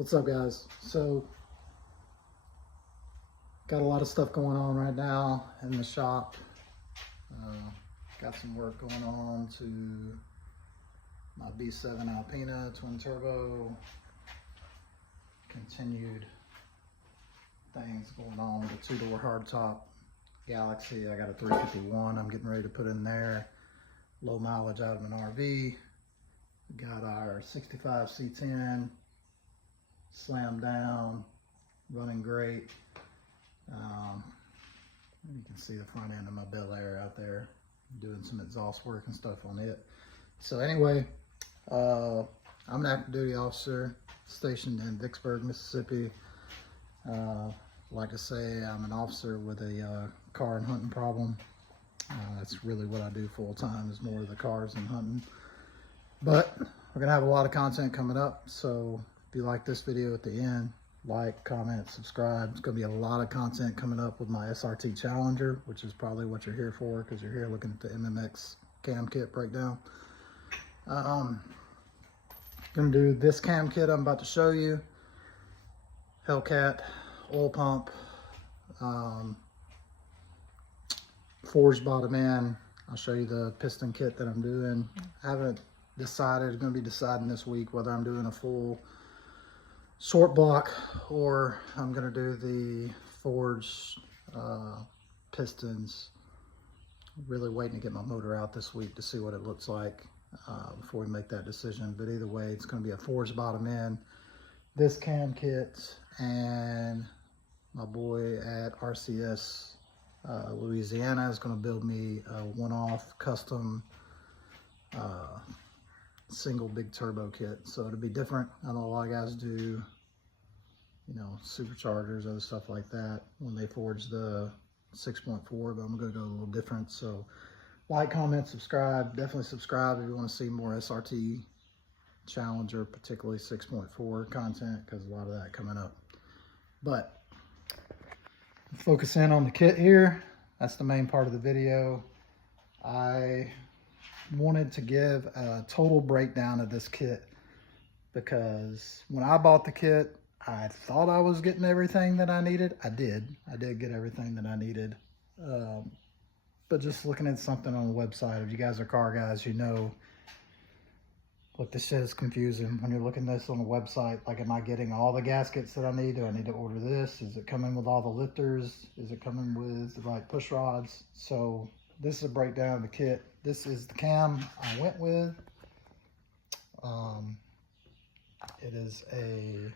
What's up, guys? So got a lot of stuff going on right now in the shop. Got some work going on to my B7 Alpina twin turbo. Continued things going on with the two-door hardtop Galaxy. I got a 351 I'm getting ready to put in there. Low mileage out of an RV. Got our 65 C10 slammed down, running great. You can see the front end of my Bel Air out there, doing some exhaust work and stuff on it. So anyway, I'm an active duty officer stationed in Vicksburg, Mississippi. Like I say, I'm an officer with a car and hunting problem. That's really what I do full time, is more of the cars and hunting. But we're gonna have a lot of content coming up, so if you like this video at the end, like, comment, subscribe. It's gonna be a lot of content coming up with my SRT Challenger, which is probably what you're here for, because you're here looking at the MMX Cam kit breakdown. Gonna do this cam kit I'm about to show you. Hellcat oil pump, forged bottom end. I'll show you the piston kit that I'm doing. I haven't decided, going to be deciding this week whether I'm doing a full short block or I'm going to do the forged pistons. Really waiting to get my motor out this week to see what it looks like before we make that decision. But either way, it's going to be a forged bottom end, this cam kit, and my boy at RCS Louisiana is going to build me a one-off custom single big turbo kit. So it'll be different. I know a lot of guys do, you know, superchargers, other stuff like that when they forge the 6.4, but I'm going to go a little different. So like, comment, subscribe. Definitely subscribe if you want to see more SRT Challenger, particularly 6.4 content, because a lot of that coming up. But focus in on the kit here. That's the main part of the video. I wanted to give a total breakdown of this kit because when I bought the kit, I thought I was getting everything that I needed. I did get everything that I needed. But just looking at something on the website, if you guys are car guys, you know, look, this shit is confusing when you're looking at this on the website. Like, am I getting all the gaskets that I need? Do I need to order this? Is it coming with all the lifters? Is it coming with the right push rods? So this is a breakdown of the kit. This is the cam I went with. It is a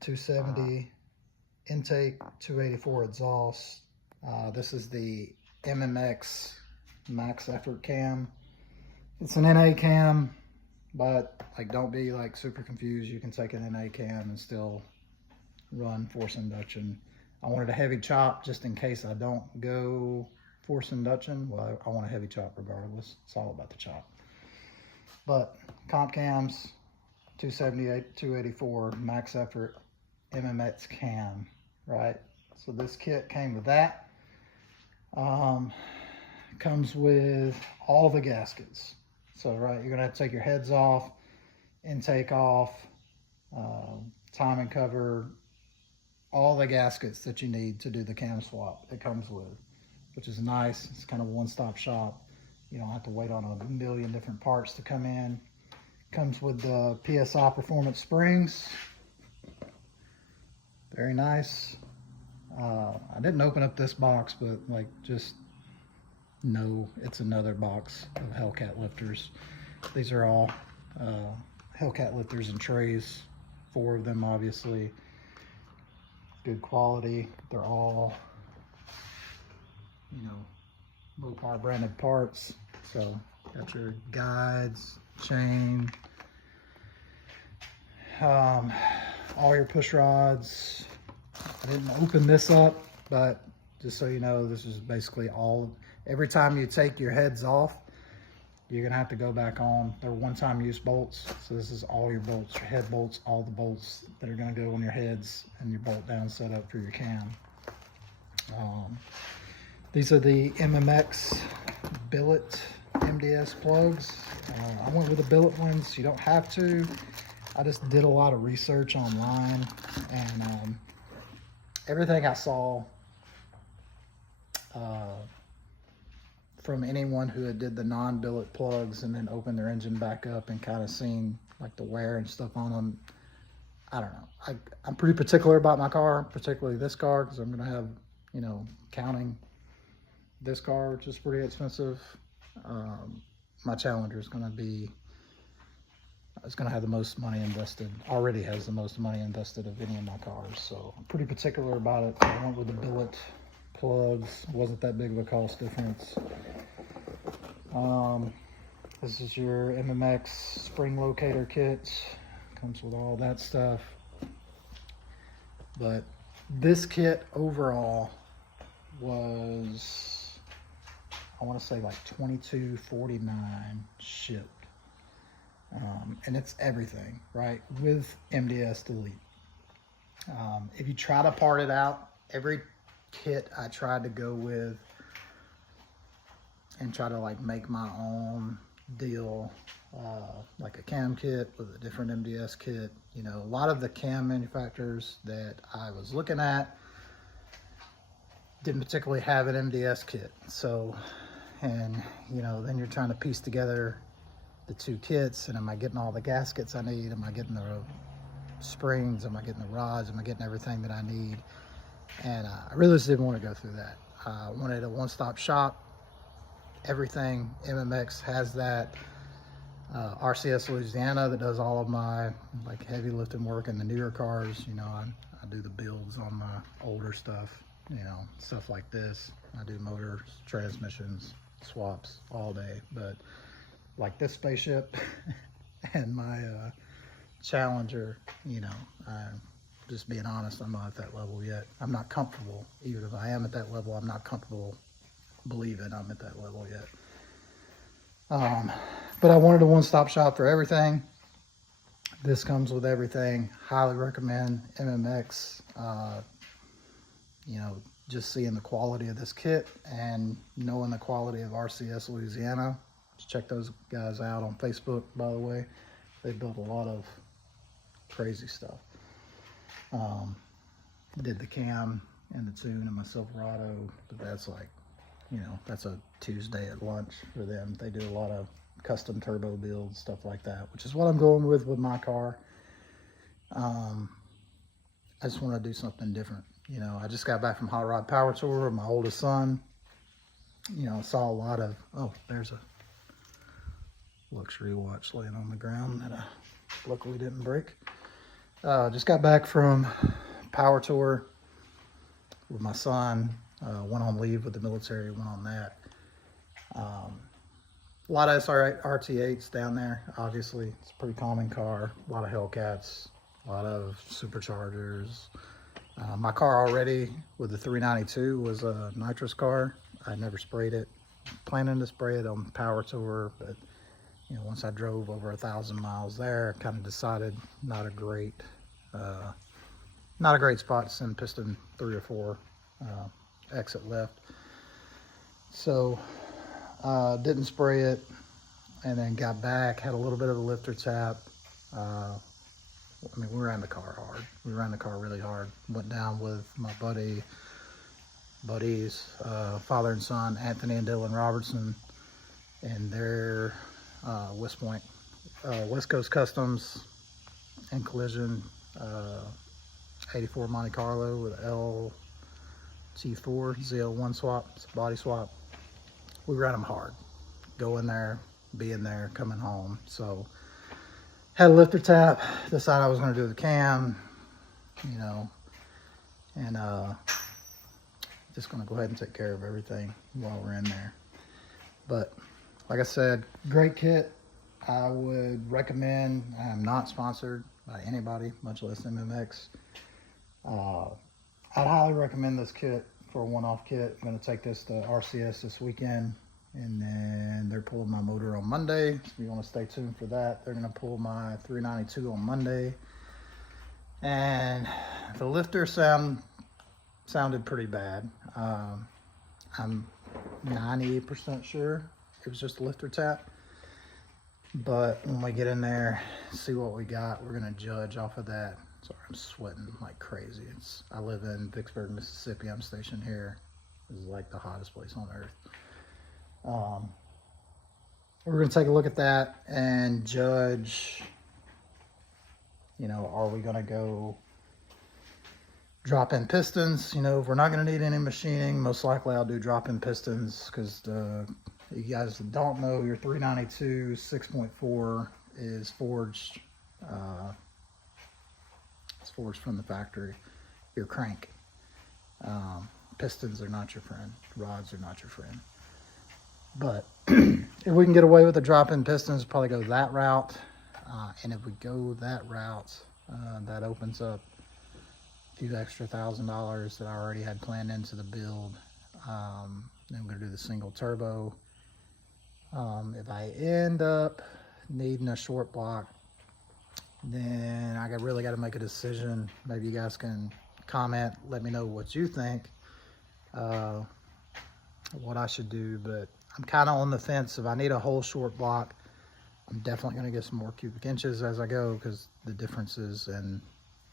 270 intake, 284 exhaust. This is the MMX max effort cam. It's an NA cam, but like, don't be like super confused. You can take an NA cam and still run force induction. I wanted a heavy chop just in case I don't go force induction. Well, I want a heavy chop regardless. It's all about the chop. But comp cams, 278, 284 max effort MMX cam, right? So this kit came with that. Comes with all the gaskets. So, right, you're gonna have to take your heads off, intake off, timing cover, all the gaskets that you need to do the cam swap it comes with, which is nice. It's kind of a one-stop shop. You don't have to wait on a million different parts to come in. Comes with the PSI Performance springs. Very nice. I didn't open up this box, but like, just know it's another box of Hellcat lifters. These are all Hellcat lifters and trays, 4 of them obviously. Good quality. They're all, you know, low power branded parts. So got your guides, chain, all your push rods. I didn't open this up, but just so you know, this is basically all. Every time you take your heads off, you're gonna have to go back on. They're one-time use bolts, so this is all your bolts, your head bolts, all the bolts that are gonna go on your heads and your bolt down setup for your cam. These are the MMX billet MDS plugs. I went with the billet ones. You don't have to. I just did a lot of research online, and everything I saw from anyone who had did the non-billet plugs and then opened their engine back up and kind of seen like the wear and stuff on them, I don't know. I'm pretty particular about my car, particularly this car, because I'm going to have, you know, counting this car, which is pretty expensive. My Challenger is going to be, it's going to have the most money invested, already has the most money invested of any of my cars. So I'm pretty particular about it. I went with the billet plugs. Wasn't that big of a cost difference. This is your MMX spring locator kit. Comes with all that stuff. But this kit overall was, I want to say like $22.49 shipped. And it's everything, right? With MDS delete. If you try to part it out, every kit I tried to go with and try to like make my own deal, like a cam kit with a different MDS kit. You know, a lot of the cam manufacturers that I was looking at didn't particularly have an MDS kit. So, and you know, then you're trying to piece together the two kits, and am I getting all the gaskets I need? Am I getting the springs? Am I getting the rods? Am I getting everything that I need? And I really just didn't want to go through that. I wanted a one-stop shop. Everything MMX has that. RCS Louisiana that does all of my like heavy lifting work in the newer cars. You know, I do the builds on my older stuff, you know, stuff like this. I do motors, transmissions, swaps all day. But like this spaceship and my Challenger, you know, just being honest, I'm not at that level yet. I'm not comfortable. Even if I am at that level, I'm not comfortable believing I'm at that level yet. But I wanted a one-stop shop for everything. This comes with everything. Highly recommend MMX. You know, just seeing the quality of this kit and knowing the quality of RCS Louisiana. Just check those guys out on Facebook, by the way. They built a lot of crazy stuff. Did the cam and the tune in my Silverado, but that's like, you know, that's a Tuesday at lunch for them. They do a lot of custom turbo builds, stuff like that, which is what I'm going with my car. I just want to do something different. You know, I just got back from Hotrod Power Tour with my oldest son. You know, I saw a lot of, oh, there's a luxury watch laying on the ground that I luckily didn't break. Just got back from Power Tour with my son. Went on leave with the military, went on that. A lot of SRT8s down there, obviously. It's a pretty common car. A lot of Hellcats, a lot of superchargers. My car already with the 392 was a nitrous car. I never sprayed it. Planning to spray it on Power Tour, but you know, once I drove over 1,000 miles there, I kind of decided not a great spot to send piston 3 or 4 exit left. So didn't spray it, and then got back, had a little bit of a lifter tap. I mean, we ran the car hard. We ran the car really hard. Went down with my buddies, father and son, Anthony and Dylan Robertson, and their West Coast Customs and Collision 84 Monte Carlo with LT4 ZL1 swap. It's a body swap. We ran them hard. Go in there, being there, coming home. So had a lifter tap, decided I was going to do the cam, you know, and just going to go ahead and take care of everything while we're in there. But like I said, great kit. I would recommend. I am not sponsored by anybody, much less MMX. I'd highly recommend this kit for a one-off kit. I'm going to take this to RCS this weekend, and then they're pulling my motor on Monday. So you want to stay tuned for that. They're going to pull my 392 on Monday, and the lifter sounded pretty bad. I'm 98% sure it was just a lifter tap. But when we get in there, see what we got, we're gonna judge off of that. Sorry, I'm sweating like crazy. I live in Vicksburg, Mississippi. I'm stationed here. This is like the hottest place on earth. We're gonna take a look at that and judge, you know, are we gonna go drop-in pistons? You know, if we're not gonna need any machining, most likely I'll do drop-in pistons, because you guys that don't know, your 392 6.4 is forged. It's forged from the factory. Your crank. Pistons are not your friend. Rods are not your friend. But if we can get away with the drop-in pistons, probably go that route. And if we go that route, that opens up a few extra $1,000 that I already had planned into the build. Then I'm going to do the single turbo. If I end up needing a short block, then I really got to make a decision. Maybe you guys can comment, let me know what you think, what I should do. But I'm kind of on the fence. If I need a whole short block, I'm definitely going to get some more cubic inches as I go, because the differences in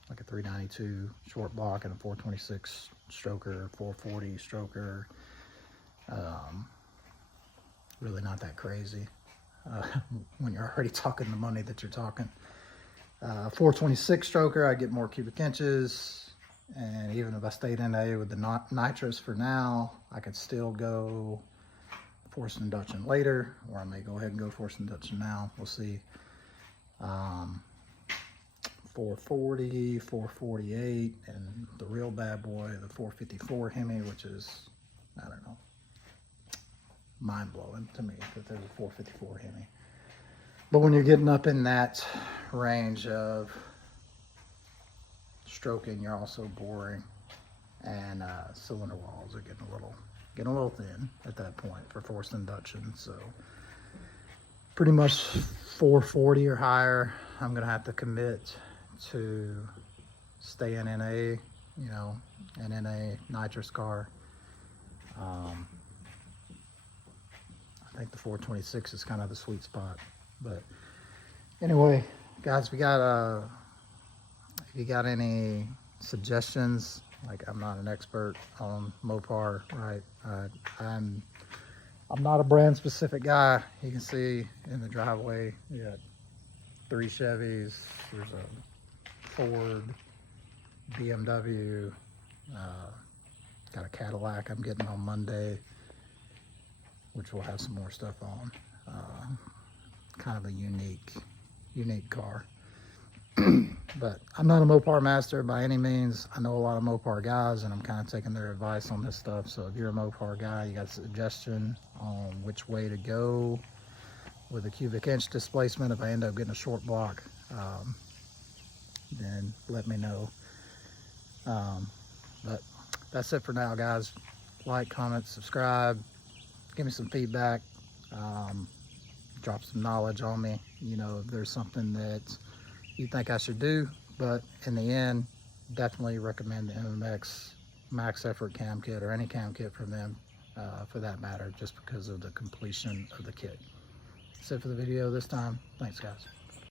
like a 392 short block and a 426 stroker, 440 stroker, really not that crazy when you're already talking the money that you're talking. 426 stroker, I get more cubic inches, and even if I stayed in A with the nitrous for now, I could still go forced induction later, or I may go ahead and go forced induction now. We'll see. 440, 448, and the real bad boy, the 454 Hemi, which is, I don't know, mind-blowing to me that there's a 454 Hemi. But when you're getting up in that range of stroking, you're also boring, and cylinder walls are getting a little thin at that point for forced induction. So pretty much 440 or higher, I'm gonna have to commit to staying in a, you know, an NA nitrous car. I think the 426 is kind of the sweet spot. But anyway, guys, we got if you got any suggestions, like, I'm not an expert on Mopar, right? I'm not a brand specific guy. You can see in the driveway, you got 3 Chevys, there's a Ford, BMW, got a Cadillac I'm getting on Monday, which will have some more stuff on. Kind of a unique car. But I'm not a Mopar master by any means. I know a lot of Mopar guys, and I'm kind of taking their advice on this stuff. So if you're a Mopar guy, you got a suggestion on which way to go with a cubic inch displacement if I end up getting a short block, then let me know. But that's it for now, guys. Like, comment, subscribe, give me some feedback, drop some knowledge on me. You know, if there's something that you think I should do. But in the end, definitely recommend the MMX Max Effort cam kit, or any cam kit from them for that matter, just because of the completion of the kit. That's it for the video this time. Thanks, guys.